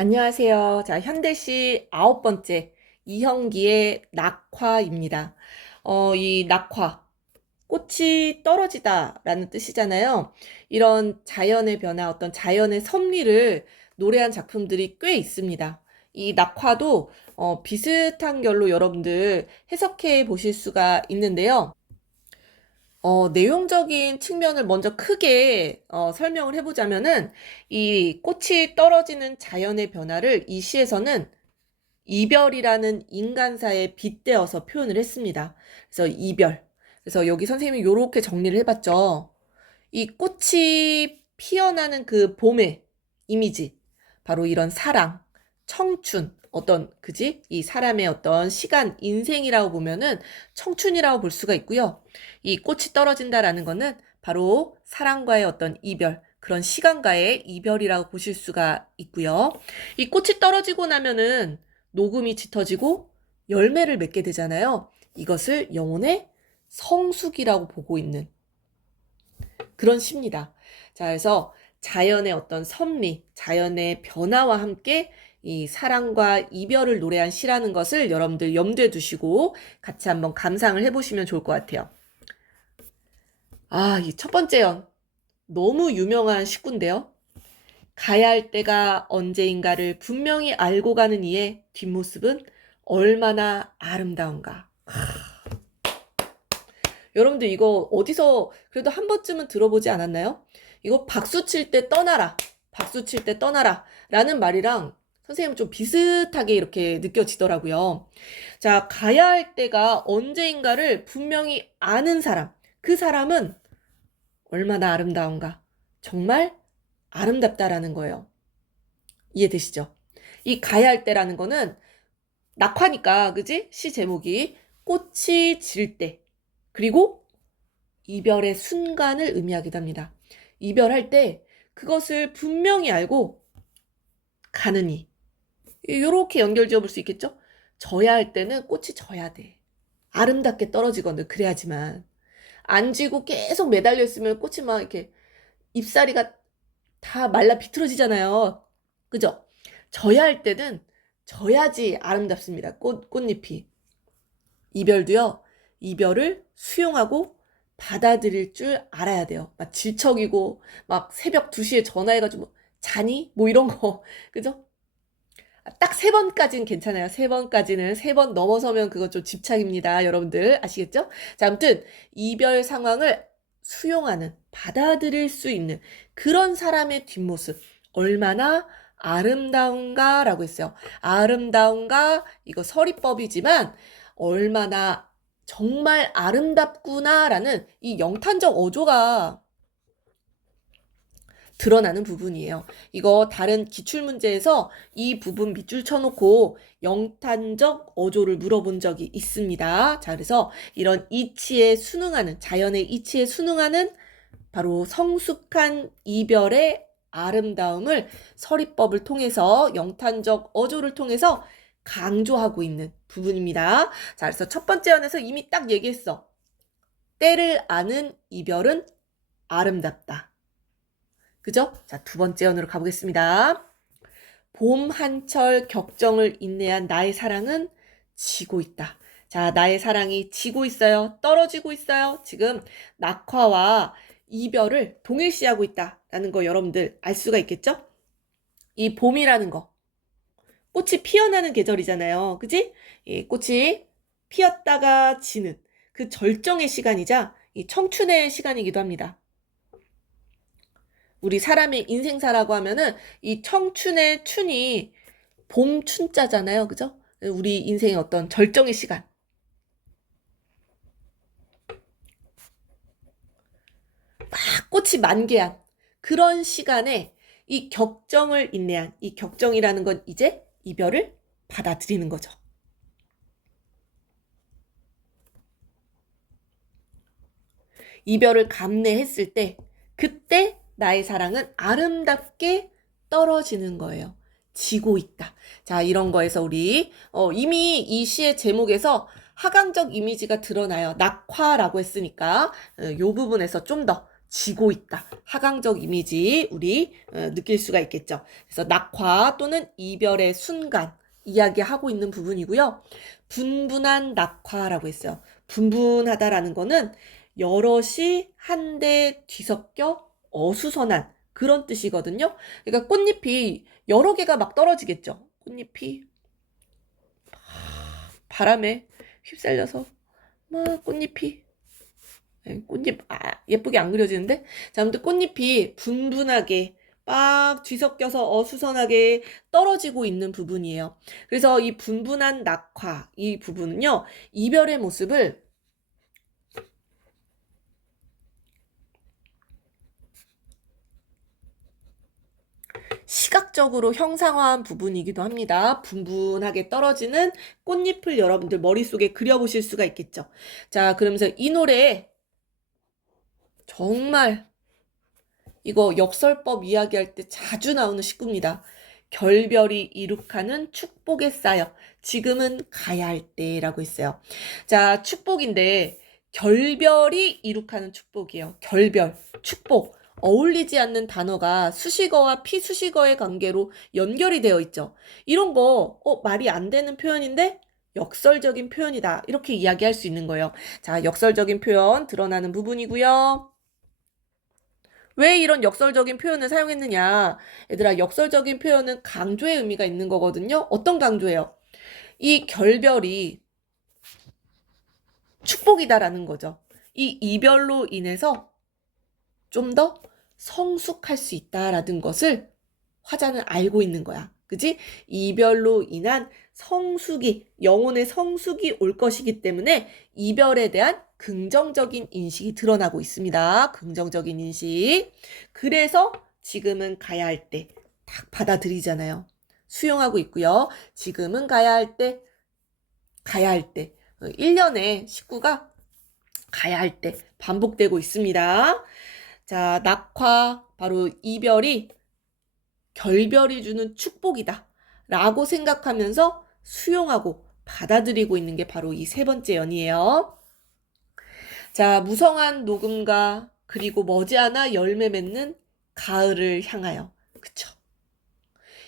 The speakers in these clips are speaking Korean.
안녕하세요. 자, 현대시 9번째 이형기의 낙화입니다. 이 낙화, 꽃이 떨어지다 라는 뜻이잖아요. 이런 자연의 변화, 어떤 자연의 섭리를 노래한 작품들이 꽤 있습니다. 이 낙화도 비슷한 결로 여러분들 해석해 보실 수가 있는데요. 내용적인 측면을 먼저 크게 설명을 해보자면은 이 꽃이 떨어지는 자연의 변화를 이 시에서는 이별이라는 인간사에 빗대어서 표현을 했습니다. 그래서 이별. 그래서 여기 선생님이 이렇게 정리를 해봤죠. 이 꽃이 피어나는 그 봄의 이미지. 바로 이런 사랑, 청춘, 그지? 이 사람의 어떤 시간, 인생이라고 보면은 청춘이라고 볼 수가 있고요. 이 꽃이 떨어진다라는 거는 바로 사랑과의 어떤 이별, 그런 시간과의 이별이라고 보실 수가 있고요. 이 꽃이 떨어지고 나면은 녹음이 짙어지고 열매를 맺게 되잖아요. 이것을 영혼의 성숙이라고 보고 있는 그런 시입니다. 자, 그래서 자연의 어떤 섭리, 자연의 변화와 함께 이 사랑과 이별을 노래한 시라는 것을 여러분들 염두에 두시고 같이 한번 감상을 해보시면 좋을 것 같아요. 이 첫 번째 연. 너무 유명한 시구인데요. 가야 할 때가 언제인가를 분명히 알고 가는 이의 뒷모습은 얼마나 아름다운가. 여러분들 이거 어디서 그래도 한 번쯤은 들어보지 않았나요? 이거 박수 칠 때 떠나라. 박수 칠 때 떠나라. 라는 말이랑 선생님 좀 비슷하게 이렇게 느껴지더라고요. 자, 가야 할 때가 언제인가를 분명히 아는 사람. 그 사람은 얼마나 아름다운가. 정말 아름답다라는 거예요. 이해되시죠? 이 가야 할 때라는 거는 낙화니까, 그지? 시 제목이 꽃이 질 때. 그리고 이별의 순간을 의미하기도 합니다. 이별할 때 그것을 분명히 알고 가느니. 이렇게 연결 지어 볼 수 있겠죠? 져야 할 때는 꽃이 져야 돼. 아름답게 떨어지거든. 그래야지만. 안 지고 계속 매달려 있으면 꽃이 막 이렇게 잎사리가 다 말라 비틀어지잖아요. 그죠? 져야 할 때는 져야지 아름답습니다. 꽃잎이. 이별도요. 이별을 수용하고 받아들일 줄 알아야 돼요. 막 질척이고 막 새벽 2시에 전화해가지고 자니? 뭐 이런 거. 그죠? 딱 3번까지는 괜찮아요. 3번까지는. 3번 넘어서면 그거 좀 집착입니다. 여러분들 아시겠죠? 자, 아무튼 이별 상황을 수용하는, 받아들일 수 있는 그런 사람의 뒷모습 얼마나 아름다운가라고 했어요. 아름다운가 이거 서리법이지만 얼마나 정말 아름답구나라는 이 영탄적 어조가 드러나는 부분이에요. 이거 다른 기출문제에서 이 부분 밑줄 쳐놓고 영탄적 어조를 물어본 적이 있습니다. 자, 그래서 이런 이치에 순응하는, 자연의 이치에 순응하는 바로 성숙한 이별의 아름다움을 서리법을 통해서 영탄적 어조를 통해서 강조하고 있는 부분입니다. 자, 그래서 첫 번째 연에서 이미 딱 얘기했어. 때를 아는 이별은 아름답다. 그죠? 자, 두 번째 연으로 가보겠습니다. 봄 한철 격정을 인내한 나의 사랑은 지고 있다. 자, 나의 사랑이 지고 있어요. 떨어지고 있어요. 지금 낙화와 이별을 동일시하고 있다라는 거 여러분들 알 수가 있겠죠? 이 봄이라는 거. 꽃이 피어나는 계절이잖아요. 그지? 이 꽃이 피었다가 지는 그 절정의 시간이자 이 청춘의 시간이기도 합니다. 우리 사람의 인생사라고 하면은 이 청춘의 춘이 봄 춘자잖아요. 그죠? 우리 인생의 어떤 절정의 시간. 막 꽃이 만개한 그런 시간에 이 격정을 인내한 이 격정이라는 건 이제 이별을 받아들이는 거죠. 이별을 감내했을 때 그때 나의 사랑은 아름답게 떨어지는 거예요. 지고 있다. 자, 이런 거에서 우리 이미 이 시의 제목에서 하강적 이미지가 드러나요. 낙화라고 했으니까 요 부분에서 좀 더 지고 있다. 하강적 이미지 우리 느낄 수가 있겠죠. 그래서 낙화 또는 이별의 순간 이야기하고 있는 부분이고요. 분분한 낙화라고 했어요. 분분하다라는 거는 여럿이 한데 뒤섞여 어수선한 그런 뜻이거든요. 그러니까 꽃잎이 여러 개가 막 떨어지겠죠. 꽃잎이 바람에 휩쓸려서 막 꽃잎이 꽃잎 예쁘게 안 그려지는데? 자, 아무튼 꽃잎이 분분하게 막 뒤섞여서 어수선하게 떨어지고 있는 부분이에요. 그래서 이 분분한 낙화 이 부분은요. 이별의 모습을 시각적으로 형상화한 부분이기도 합니다. 분분하게 떨어지는 꽃잎을 여러분들 머릿속에 그려보실 수가 있겠죠. 자, 그러면서 이 노래 정말 이거 역설법 이야기할 때 자주 나오는 식구입니다. 결별이 이룩하는 축복에 쌓여 지금은 가야 할 때라고 했어요. 자, 축복인데 결별이 이룩하는 축복이에요. 결별, 축복. 어울리지 않는 단어가 수식어와 피수식어의 관계로 연결이 되어 있죠. 이런 거 말이 안 되는 표현인데 역설적인 표현이다. 이렇게 이야기할 수 있는 거예요. 자, 역설적인 표현 드러나는 부분이고요. 왜 이런 역설적인 표현을 사용했느냐? 얘들아, 역설적인 표현은 강조의 의미가 있는 거거든요. 어떤 강조예요? 이 결별이 축복이다라는 거죠. 이 이별로 인해서 좀 더 성숙할 수 있다라는 것을 화자는 알고 있는 거야. 그지? 이별로 인한 성숙이, 영혼의 성숙이 올 것이기 때문에 이별에 대한 긍정적인 인식이 드러나고 있습니다. 긍정적인 인식. 그래서 지금은 가야 할 때 딱 받아들이잖아요. 수용하고 있고요. 지금은 가야 할 때, 가야 할 때. 1년에 식구가 가야 할 때 반복되고 있습니다. 자, 낙화, 바로 이별이 결별이 주는 축복이다 라고 생각하면서 수용하고 받아들이고 있는 게 바로 이 세 번째 연이에요. 자, 무성한 녹음과 그리고 머지않아 열매 맺는 가을을 향하여. 그쵸?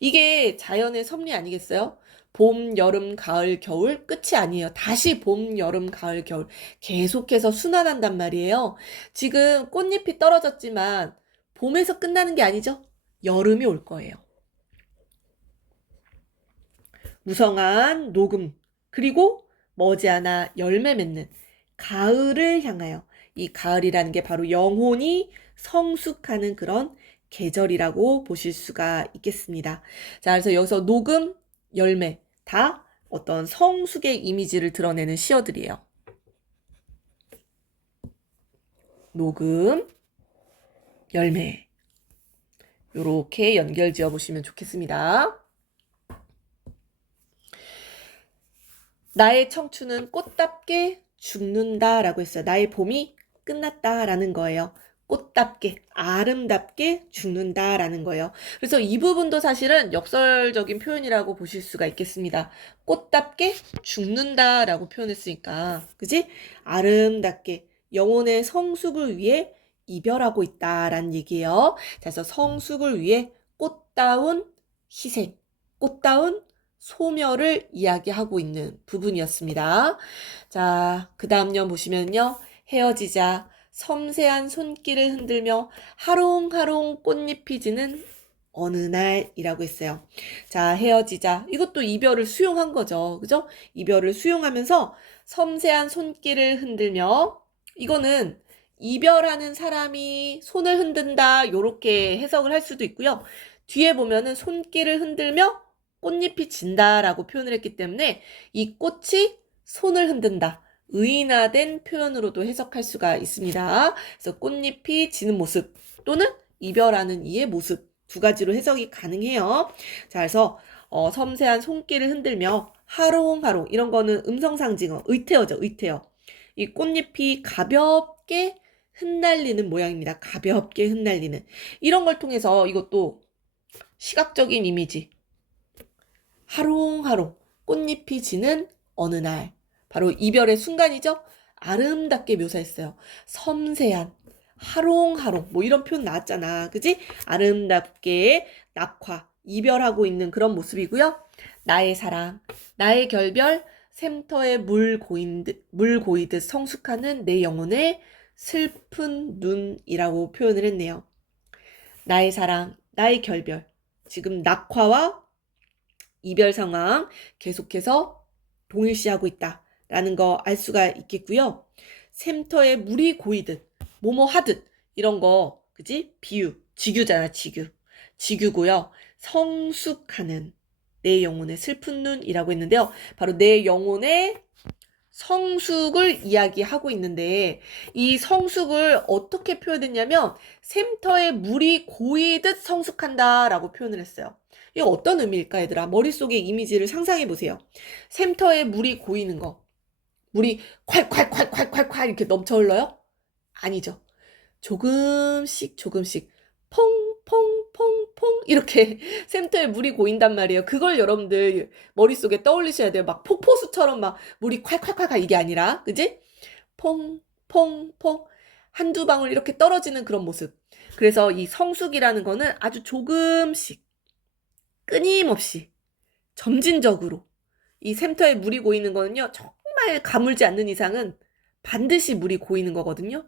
이게 자연의 섭리 아니겠어요? 봄, 여름, 가을, 겨울 끝이 아니에요. 다시 봄, 여름, 가을, 겨울 계속해서 순환한단 말이에요. 지금 꽃잎이 떨어졌지만 봄에서 끝나는 게 아니죠. 여름이 올 거예요. 무성한 녹음, 그리고 머지않아 열매 맺는 가을을 향하여. 이 가을이라는 게 바로 영혼이 성숙하는 그런 계절이라고 보실 수가 있겠습니다. 자, 그래서 여기서 녹음, 열매 다 어떤 성숙의 이미지를 드러내는 시어들이에요. 녹음, 열매. 요렇게 연결 지어 보시면 좋겠습니다. 나의 청춘은 꽃답게 죽는다라고 했어요. 나의 봄이 끝났다라는 거예요. 꽃답게, 아름답게 죽는다라는 거예요. 그래서 이 부분도 사실은 역설적인 표현이라고 보실 수가 있겠습니다. 꽃답게 죽는다라고 표현했으니까, 그지? 아름답게 영혼의 성숙을 위해 이별하고 있다라는 얘기예요. 그래서 성숙을 위해 꽃다운 희생, 꽃다운 소멸을 이야기하고 있는 부분이었습니다. 자, 그 다음 년 보시면요. 헤어지자 섬세한 손길을 흔들며 하롱하롱 꽃잎이 지는 어느 날이라고 했어요. 자, 헤어지자. 이것도 이별을 수용한 거죠. 그죠? 이별을 수용하면서 섬세한 손길을 흔들며 이거는 이별하는 사람이 손을 흔든다. 요렇게 해석을 할 수도 있고요. 뒤에 보면은 손길을 흔들며 꽃잎이 진다라고 표현을 했기 때문에 이 꽃이 손을 흔든다. 의인화된 표현으로도 해석할 수가 있습니다. 그래서 꽃잎이 지는 모습 또는 이별하는 이의 모습 두 가지로 해석이 가능해요. 자, 그래서 섬세한 손길을 흔들며 하롱하롱 이런 거는 음성상징어, 의태어죠, 의태어. 이 꽃잎이 가볍게 흩날리는 모양입니다. 가볍게 흩날리는. 이런 걸 통해서 이것도 시각적인 이미지. 하롱하롱 꽃잎이 지는 어느 날. 바로 이별의 순간이죠. 아름답게 묘사했어요. 섬세한, 하롱하롱 뭐 이런 표현 나왔잖아. 그지? 아름답게 낙화, 이별하고 있는 그런 모습이고요. 나의 사랑, 나의 결별, 샘터에 물 고이듯 성숙하는 내 영혼의 슬픈 눈이라고 표현을 했네요. 나의 사랑, 나의 결별. 지금 낙화와 이별 상황 계속해서 동일시하고 있다라는 거 알 수가 있겠고요. 샘터에 물이 고이듯, 뭐뭐 하듯 이런 거, 그지? 비유, 지규잖아, 지규. 지규고요. 성숙하는 내 영혼의 슬픈 눈이라고 했는데요. 바로 내 영혼의 성숙을 이야기하고 있는데 이 성숙을 어떻게 표현했냐면 샘터에 물이 고이듯 성숙한다라고 표현을 했어요. 이게 어떤 의미일까, 얘들아? 머릿속에 이미지를 상상해 보세요. 샘터에 물이 고이는 거. 물이 콸콸콸콸콸콸 이렇게 넘쳐 흘러요? 아니죠. 조금씩 조금씩 퐁퐁퐁퐁 이렇게 샘터에 물이 고인단 말이에요. 그걸 여러분들 머릿속에 떠올리셔야 돼요. 막 폭포수처럼 막 물이 콸콸콸콸 이게 아니라, 그지? 퐁퐁퐁 한두 방울 이렇게 떨어지는 그런 모습. 그래서 이 성숙이라는 거는 아주 조금씩 끊임없이 점진적으로 이 샘터에 물이 고이는 거는요, 정말 가물지 않는 이상은 반드시 물이 고이는 거거든요.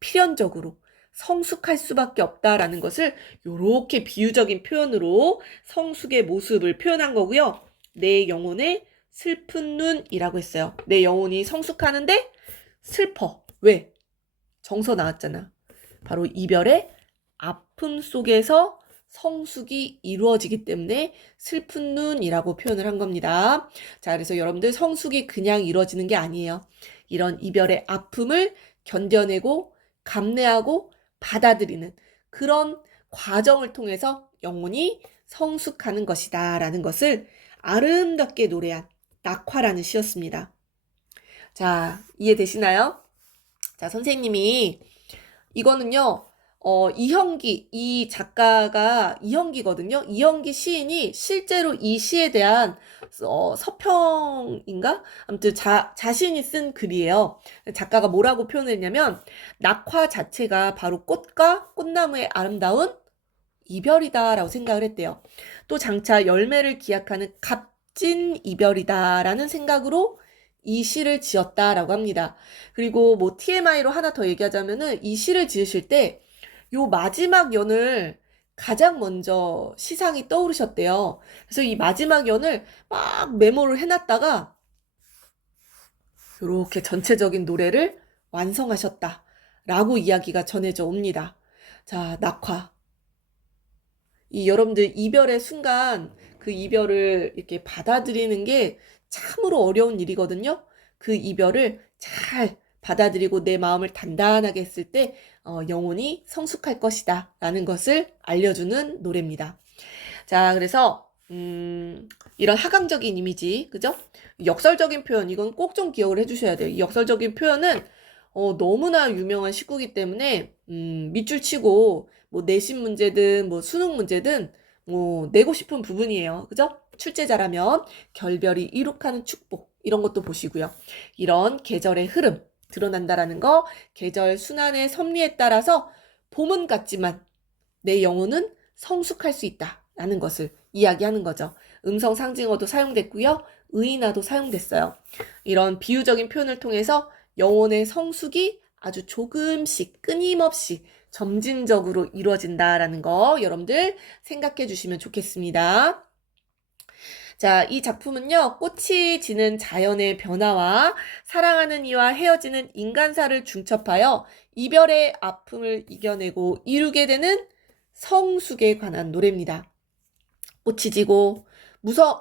필연적으로 성숙할 수밖에 없다라는 것을 이렇게 비유적인 표현으로 성숙의 모습을 표현한 거고요. 내 영혼의 슬픈 눈이라고 했어요. 내 영혼이 성숙하는데 슬퍼. 왜? 정서 나왔잖아. 바로 이별의 아픔 속에서 성숙이 이루어지기 때문에 슬픈 눈이라고 표현을 한 겁니다. 자, 그래서 여러분들 성숙이 그냥 이루어지는 게 아니에요. 이런 이별의 아픔을 견뎌내고 감내하고 받아들이는 그런 과정을 통해서 영혼이 성숙하는 것이다 라는 것을 아름답게 노래한 낙화라는 시였습니다. 자, 이해되시나요? 자, 선생님이 이거는요, 이형기, 이 작가가 이형기거든요. 이형기 시인이 실제로 이 시에 대한 서평인가? 아무튼 자신이 쓴 글이에요. 작가가 뭐라고 표현했냐면, 낙화 자체가 바로 꽃과 꽃나무의 아름다운 이별이다라고 생각을 했대요. 또 장차 열매를 기약하는 값진 이별이다라는 생각으로 이 시를 지었다라고 합니다. 그리고 뭐 TMI로 하나 더 얘기하자면은 이 시를 지으실 때 요 마지막 연을 가장 먼저 시상이 떠오르셨대요. 그래서 이 마지막 연을 막 메모를 해놨다가 이렇게 전체적인 노래를 완성하셨다라고 이야기가 전해져 옵니다. 자, 낙화. 이 여러분들 이별의 순간 그 이별을 이렇게 받아들이는 게 참으로 어려운 일이거든요. 그 이별을 잘 받아들이고 내 마음을 단단하게 했을 때 영혼이 성숙할 것이다 라는 것을 알려주는 노래입니다. 자, 그래서 이런 하강적인 이미지, 그죠? 역설적인 표현, 이건 꼭 좀 기억을 해주셔야 돼요. 이 역설적인 표현은 너무나 유명한 시구이기 때문에 밑줄 치고 뭐 내신 문제든 뭐 수능 문제든 뭐 내고 싶은 부분이에요. 그죠? 출제자라면 결별이 이룩하는 축복 이런 것도 보시고요. 이런 계절의 흐름 드러난다라는 거, 계절 순환의 섭리에 따라서 봄은 같지만 내 영혼은 성숙할 수 있다라는 것을 이야기하는 거죠. 음성 상징어도 사용됐고요. 의인화도 사용됐어요. 이런 비유적인 표현을 통해서 영혼의 성숙이 아주 조금씩 끊임없이 점진적으로 이루어진다라는 거 여러분들 생각해 주시면 좋겠습니다. 자, 이 작품은요, 꽃이 지는 자연의 변화와 사랑하는 이와 헤어지는 인간사를 중첩하여 이별의 아픔을 이겨내고 이루게 되는 성숙에 관한 노래입니다. 꽃이 지고,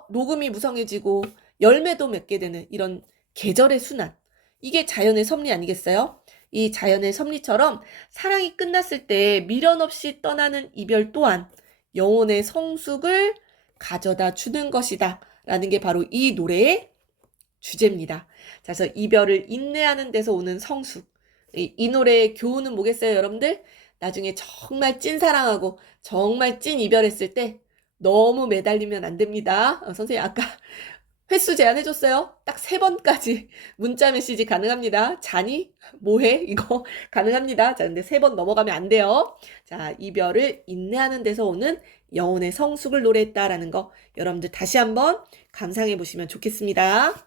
녹음이 무성해지고, 열매도 맺게 되는 이런 계절의 순환. 이게 자연의 섭리 아니겠어요? 이 자연의 섭리처럼 사랑이 끝났을 때 미련 없이 떠나는 이별 또한 영혼의 성숙을 가져다 주는 것이다 라는 게 바로 이 노래의 주제입니다. 자, 그래서 이별을 인내하는 데서 오는 성숙. 이 노래의 교훈은 뭐겠어요, 여러분들? 나중에 정말 찐 사랑하고 정말 찐 이별했을 때 너무 매달리면 안 됩니다. 선생님 아까 횟수 제한해줬어요. 딱 3번까지 문자 메시지 가능합니다. 자니? 뭐해? 이거 가능합니다. 자, 근데 3번 넘어가면 안 돼요. 자, 이별을 인내하는 데서 오는 영혼의 성숙을 노래했다라는 거 여러분들 다시 한번 감상해 보시면 좋겠습니다.